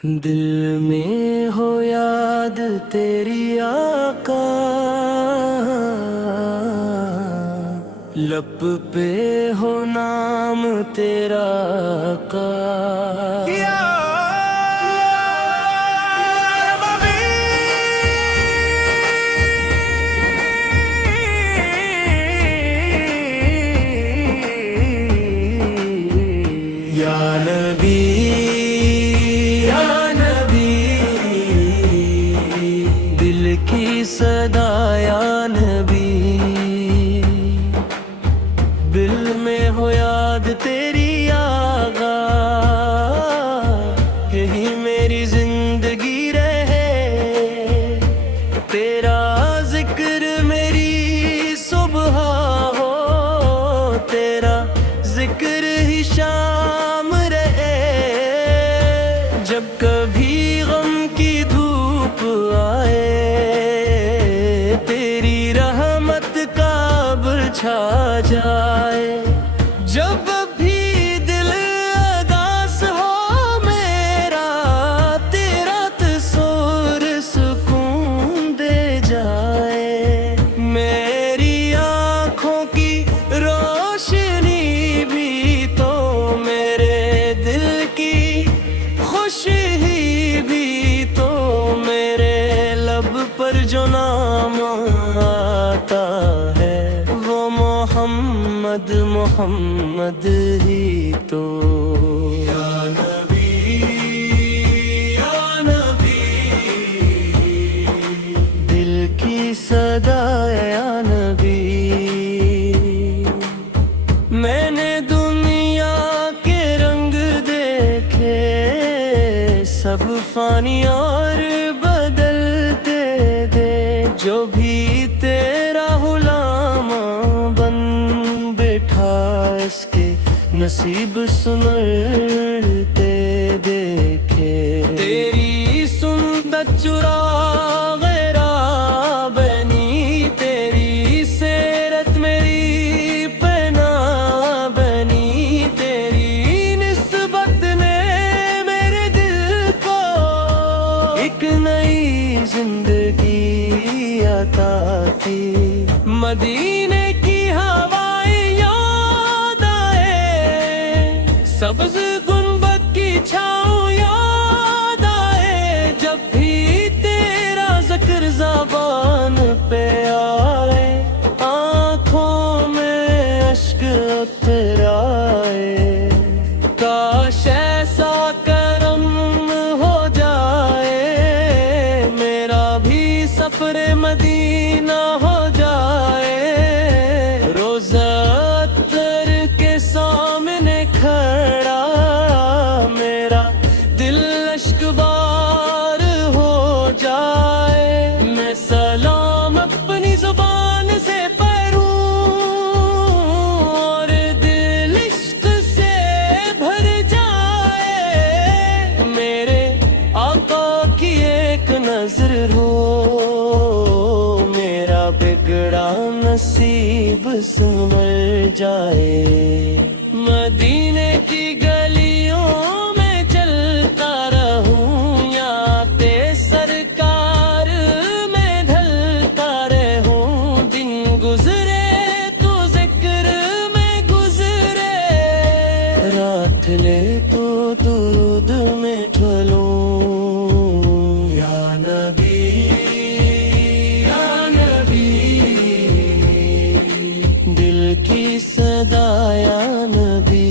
دل میں ہو یاد تیری آقا، لب پہ ہو نام تیرا آقا۔ یا نبی صدا یا نبی، دل میں ہو یاد تیری آقا، یہی میری زندگی رہے، تیرا ذکر میری صبح ہو، تیرا ذکر ہی شام رہے، جب کبھی غم کی دھوپ آئے چھا جائے، جب بھی دل اداس ہو میرا، تیرا تصور سکون دے جائے، میری آنکھوں کی روشنی بھی تو میرے دل کی خوشی بھی تو، میرے لب پر جو نام آتا ہے محمد محمد ہی تو۔ یا نبی یا نبی، دل کی صدا یا نبی، میں نے دنیا کے رنگ دیکھے، سب فانی اور بدلتے گئے، جو بھی تیرا غلام اس کے نصیب سنرتے دیکھے، تیری سنت چرا غیرہ بنی، تیری سیرت میری پنا بنی، تیری نسبت نے میرے دل کو ایک نئی زندگی عطا کی، مدینے کی ہوا سبز گنبد کی چھاؤں یاد آئے، جب بھی تیرا ذکر زبان پہ آئے، آنکھوں میں اشک اتر آئے، کاش ایسا کرم ہو جائے، میرا بھی سفر مدینہ ہو جائے، روزہ اطہر کے سامنے کھڑا میرا دل اشک بار ہو جائے، میں سلام اپنی زبان سے پڑھوں اور دل عشق سے بھر جائے، میرے آقا کی ایک نظر ہو، میرا بگڑا نصیب سنور جائے، مدینے کی گلیوں میں چلتا رہوں، یا تے سرکار میں ڈھلتا رہوں، دن گزرے تو ذکر میں گزرے، رات لے تو درود میں ڈھلوں، یا نبی یا نبی، دل کی صدا یا نبی۔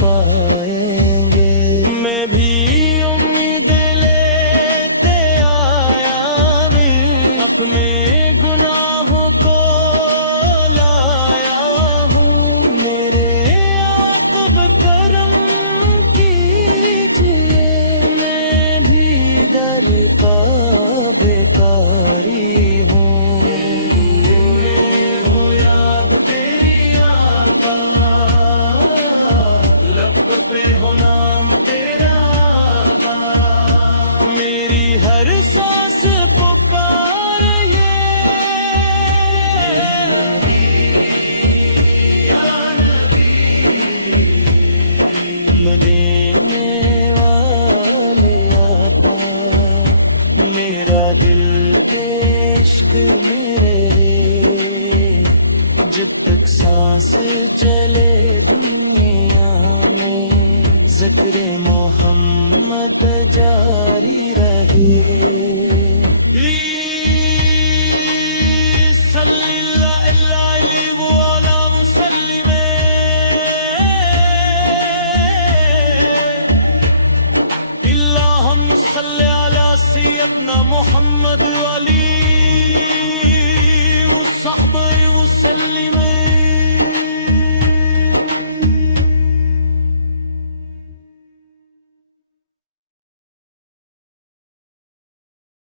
پائیں گے. میں بھی امید لیتے آیا بھی اپنے گناہوں کو لایا ہوں. میرے عاقب کرم کیجئے, میں بھی در کا بیکاری ہوں. ہو یاد تیری آقا, لب پہ ہو نام تیرا آقا. میری ہر سانس پکار یہ مدینے والے آقا. میرا دل عشق میرے رے, جب تک سانس چلے دنیا میں ذکر محمد جاری رہے. صلی اللہ علیہ وآلہ وسلم. اللہم صلی علی سیدنا محمد علی وصحبہ وسلم.